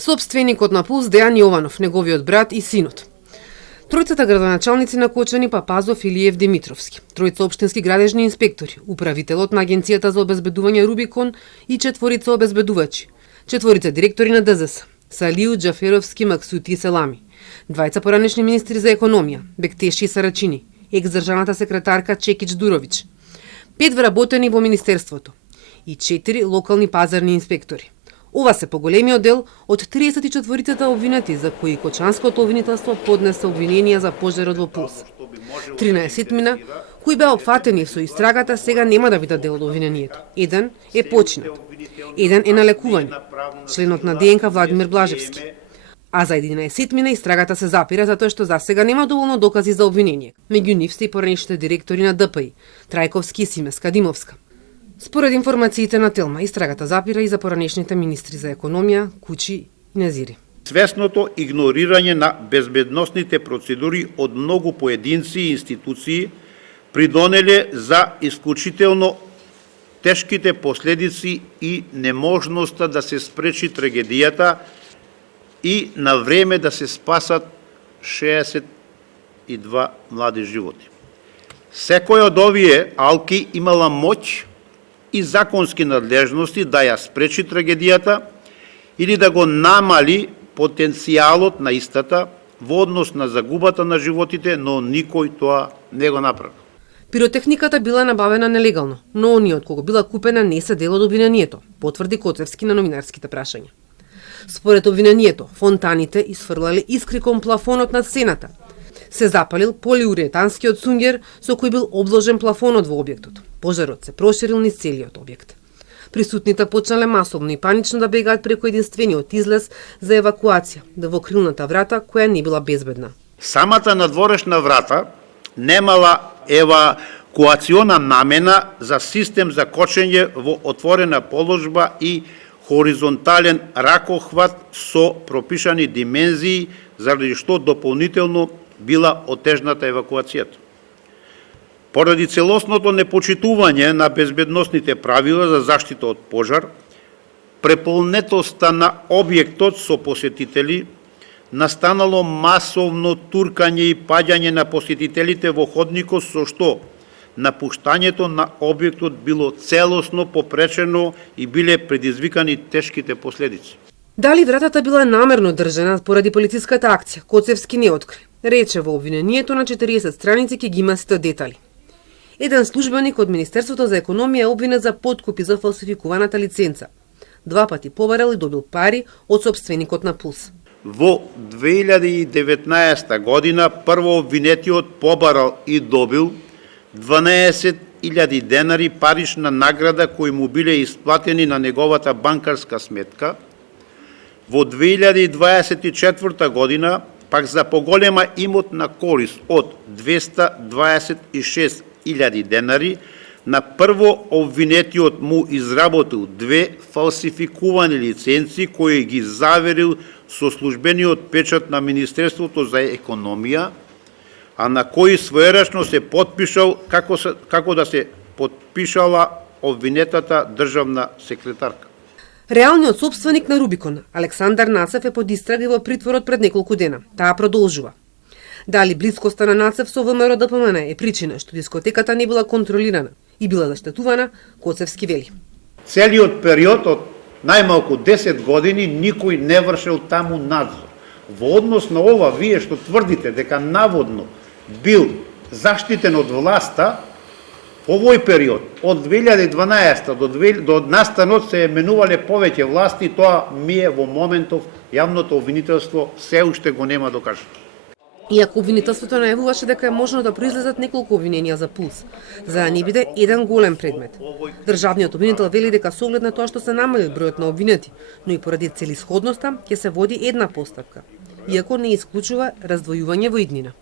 Сопственикот на Пулс Дејан Јованов, неговиот брат и синот. Тројцата градоначалници на Кочани, Папазов, Илиев, Димитровски, тројца општински градежни инспектори, управителот на Агенцијата за обезбедување Рубикон и четворица обезбедувачи, четворица директори на ДЗС, Салију, Џаферовски, Максути и Селами, двајца поранешни министри за економија, Бектеши и Сарачини, екс-државната секретарка Чекич Дурович, 5 вработени во Министерството и 4 локални пазарни инспектори. Ова се поголемиот дел од 34-та обвинети за кои Кочанското обвинителство поднесе обвиненија за пожарот во Пулс. 13 кои беа опфатени со истрагата сега нема да видат дел од обвинението. Еден е починат. Еден е на лекување, членот на ДНК Владимир Блажевски. А за 11 истрагата се запира затоа што засега нема доволно докази за обвинение. Меѓу нив се и поранешните директори на ДПИ, Трајковски и Симеска Димовска. Според информациите на Телма, истрагата запира и за поранешните министри за економија, Кучи и Незири. Свесното игнорирање на безбедносните процедури од многу поединци и институции придонеле за исклучително тешките последици и неможноста да се спречи трагедијата и на време да се спасат 62 млади животи. Секој од овие алки имала моќ и законски надлежности да ја спречи трагедијата или да го намали потенцијалот на истата во однос на загубата на животите, но никој тоа не го направи. Пиротехниката била набавена нелегално, но оние од кого била купена не се дел од обвинението, потврди Коцевски на новинарските прашања. Според обвинението, фонтаните изфрлале искри кон плафонот над сцената. Се запалил полиуретанскиот сунгер со кој бил обложен плафонот во објектот. Пожарот се проширил низ целиот објект. Присутните почнале масовно и панично да бегаат преку единствениот излез за евакуација, во крилната врата која не била безбедна. Самата надворешна врата немала евакуациона намена за систем за кочење во отворена положба и хоризонтален ракохват со пропишани димензии, заради што дополнително била отежната евакуацијата. Поради целосното непочитување на безбедносните правила за заштита од пожар, преполнетоста на објектот со посетители, настанало масовно туркање и паѓање на посетителите во ходникот, со што напуштањето на објектот било целосно попречено и биле предизвикани тешките последици. Дали вратата била намерно држана поради полициската акција, Коцевски не откри. Рече во обвинението на 40 страници ќе ги има сите детали. Еден службеник од Министерството за економија е обвинет за подкупи за фалсификуваната лиценца. 2 пати побарал и добил пари од сопственикот на Пулс. Во 2019 година прво обвинетиот побарал и добил 12.000 денари парична награда кои му биле исплатени на неговата банкарска сметка. Во 2024 година пак за поголема имотна корист од 226.000 денари, на прво обвинетиот му изработил 2 фалсификувани лиценци кои ги заверил со службениот печат на Министерството за економија, а на кои своерачно се потпишал како да се потпишала обвинетата државна секретарка. Реалниот сопственик на Рубикон, Александар Нацев, е под истрага во притворот пред неколку дена. Таа продолжува. Дали блискоста на Нацев со ВМРО ДПМН е причина што дискотеката не била контролирана и била заштетувана, Коцевски вели. Целиот период од најмалку 10 години никој не вршел таму надзор. Во однос на ова, вие што тврдите дека наводно бил заштитен од власта, овој период, од 2012 до настанот се менувале повеќе власти, тоа ми е во моментов јавното обвинителство се уште го нема докажано. Иако обвинителството најавуваше дека е можно да произлезат неколку обвиненија за Пулс, за да не биде еден голем предмет. Државниот обвинител вели дека со оглед на тоа што се намалил бројот на обвинети, но и поради целисходноста ќе се води една постапка, иако не исклучува раздвојување во иднина.